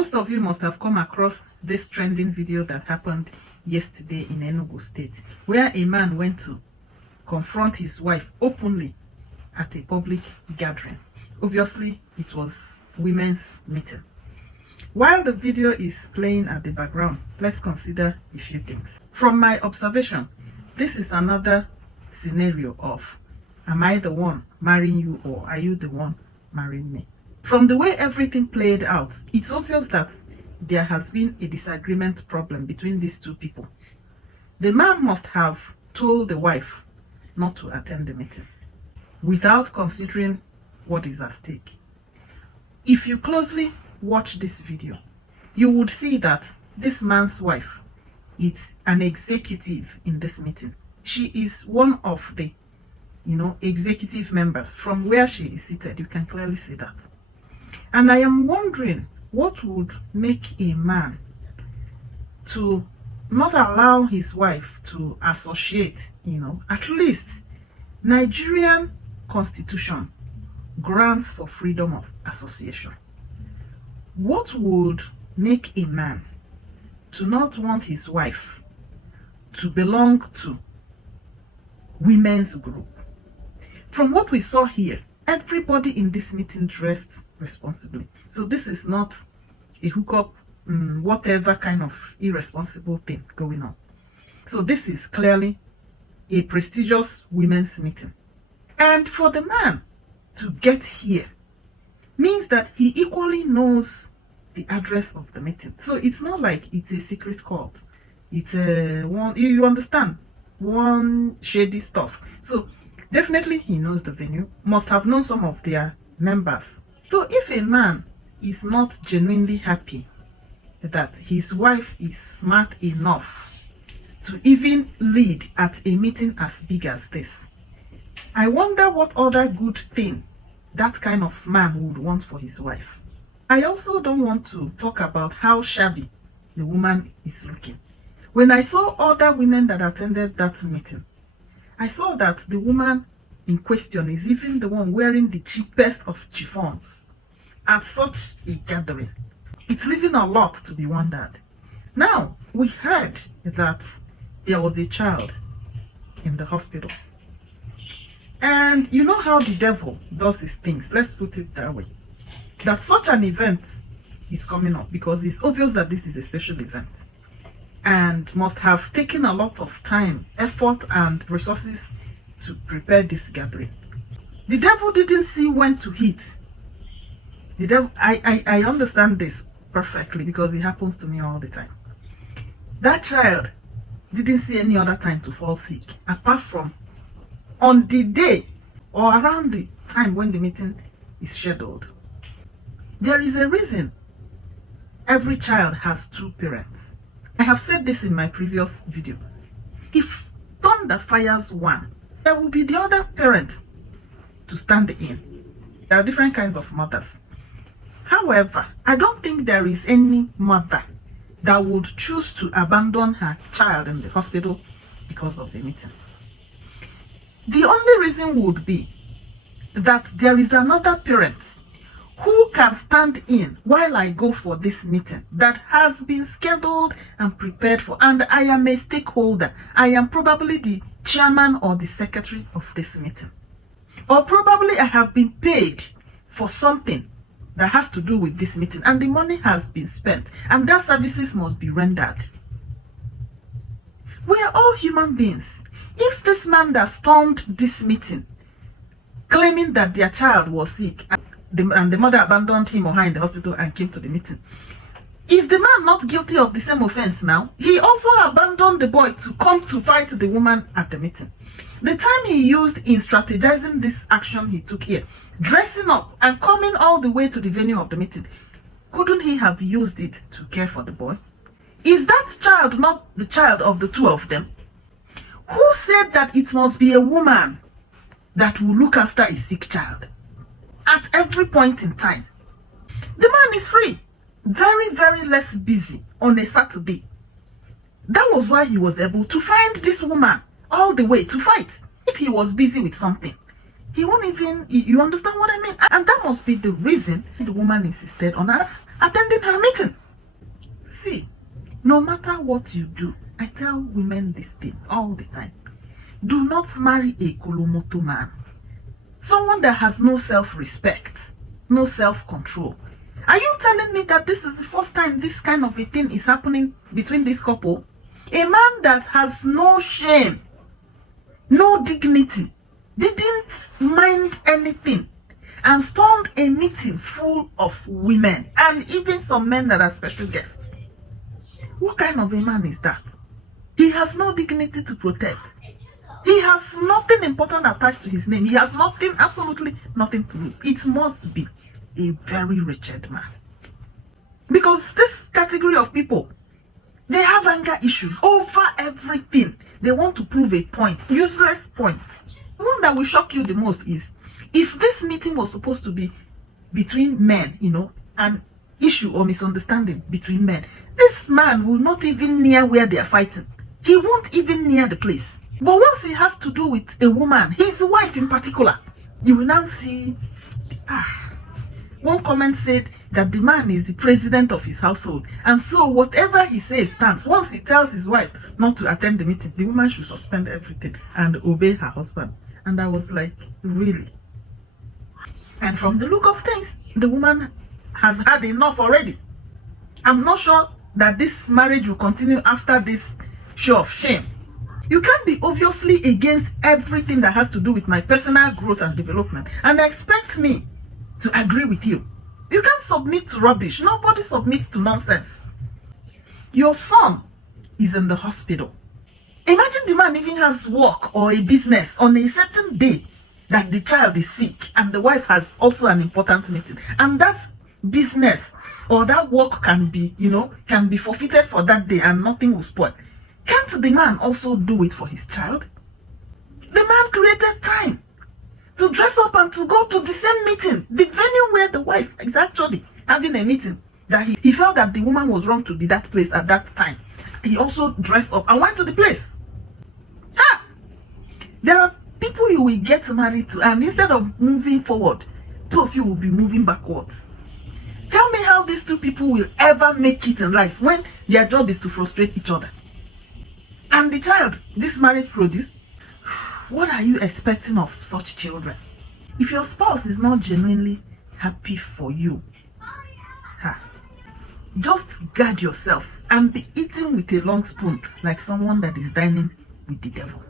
Most of you must have come across this trending video that happened yesterday in Enugu State, where a man went to confront his wife openly at a public gathering. Obviously, it was women's meeting. While the video is playing at the background, let's consider a few things. From my observation, this is another scenario of, am I the one marrying you, or are you the one marrying me? From the way everything played out, it's obvious that there has been a disagreement problem between these two people. The man must have told the wife not to attend the meeting without considering what is at stake. If you closely watch this video, you would see that this man's wife is an executive in this meeting. She is one of the, executive members. From where she is seated, you can clearly see that. And I am wondering what would make a man to not allow his wife to associate. At least Nigerian constitution grants for freedom of association. What would make a man to not want his wife to belong to women's group? From what we saw here, everybody in this meeting dressed responsibly. So this is not a hookup, whatever kind of irresponsible thing going on. So this is clearly a prestigious women's meeting. And for the man to get here means that he equally knows the address of the meeting. So it's not like it's a secret cult. It's a one, you understand, one shady stuff. So definitely he knows the venue, must have known some of their members. So if a man is not genuinely happy that his wife is smart enough to even lead at a meeting as big as this, I wonder what other good thing that kind of man would want for his wife. I also don't want to talk about how shabby the woman is looking. When I saw other women that attended that meeting, I saw that the woman in question is even the one wearing the cheapest of chiffons at such a gathering. It's leaving a lot to be wondered. Now, we heard that there was a child in the hospital. And you know how the devil does his things, let's put it that way. That such an event is coming up because it's obvious that this is a special event and must have taken a lot of time, effort, and resources to prepare this gathering. The devil didn't see when to hit. The devil, I understand this perfectly because it happens to me all the time. That child didn't see any other time to fall sick apart from on the day or around the time when the meeting is scheduled. There is a reason every child has two parents. I have said this in my previous video. If thunder fires one, there will be the other parent to stand in. There are different kinds of mothers. However, I don't think there is any mother that would choose to abandon her child in the hospital because of a meeting. The only reason would be that there is another parent who can stand in while I go for this meeting that has been scheduled and prepared for, and I am a stakeholder. I am probably the chairman or the secretary of this meeting. Or probably I have been paid for something that has to do with this meeting and the money has been spent and their services must be rendered. We are all human beings. If this man that stormed this meeting claiming that their child was sick and the mother abandoned him or her in the hospital and came to the meeting, is the man not guilty of the same offense now? He also abandoned the boy to come to fight the woman at the meeting. The time he used in strategizing this action he took here, dressing up and coming all the way to the venue of the meeting, couldn't he have used it to care for the boy? Is that child not the child of the two of them? Who said that it must be a woman that will look after a sick child at every point in time? The man is free, very, very less busy on a Saturday. That was why he was able to find this woman all the way to fight. If he was busy with something, he won't even, you understand what I mean? And that must be the reason the woman insisted on attending her meeting. See, no matter what you do, I tell women this thing all the time. Do not marry a kolomoto man. Someone that has no self-respect, no self-control. Are you telling me that this is the first time this kind of a thing is happening between this couple? A man that has no shame, no dignity, didn't mind anything, and stormed a meeting full of women and even some men that are special guests. What kind of a man is that? He has no dignity to protect. He has nothing important attached to his name. He has nothing, absolutely nothing to lose. It must be a very wretched man. Because this category of people, they have anger issues over everything. They want to prove a point, useless point. The one that will shock you the most is, if this meeting was supposed to be between men, an issue or misunderstanding between men, this man will not even near where they are fighting. He won't even near the place. But once it has to do with a woman, his wife in particular, you will now see, one comment said that the man is the president of his household. And so whatever he says stands. Once he tells his wife not to attend the meeting, the woman should suspend everything and obey her husband. And I was like, really? And from the look of things, the woman has had enough already. I'm not sure that this marriage will continue after this show of shame. You can't be obviously against everything that has to do with my personal growth and development and expect me to agree with you. You can't submit to rubbish. Nobody submits to nonsense. Your son is in the hospital. Imagine the man even has work or a business on a certain day that the child is sick and the wife has also an important meeting. And that business or that work can be forfeited for that day and nothing will spoil. Can't the man also do it for his child? The man created time to dress up and to go to the same meeting, the venue where the wife is actually having a meeting, that he felt that the woman was wrong to be that place at that time. He also dressed up and went to the place. There are people you will get married to, and instead of moving forward, two of you will be moving backwards. Tell me how these two people will ever make it in life when their job is to frustrate each other. And the child this marriage produced, what are you expecting of such children? If your spouse is not genuinely happy for you, just guard yourself and be eating with a long spoon like someone that is dining with the devil.